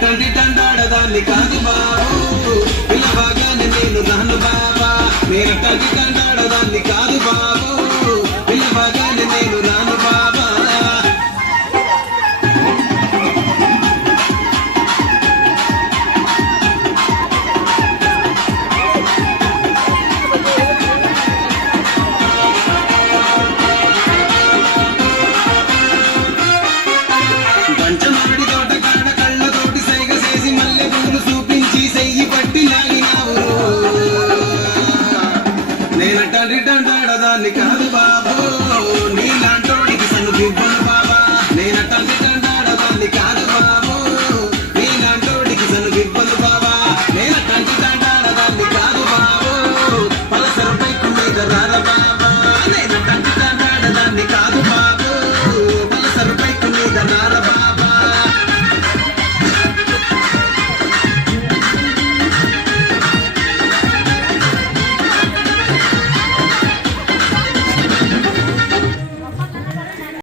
నేనటండి దండాడదాన్ని కాదు బాబు పిల్లవాగానే నేను రాను బాబా నేనటండి దండాడదాన్ని కాదు బాబు పిల్లవాగానే నేను రాను బాబా పంచమాడి తోట కాడ కళ్ళతోటి సైగ చేసి మల్లె పూలు చూపించి సెయ్యి పట్టి లాగినావు నేనటండి దండాడదాన్ని కాదు బాబు నీలాంటోడికి సన్ను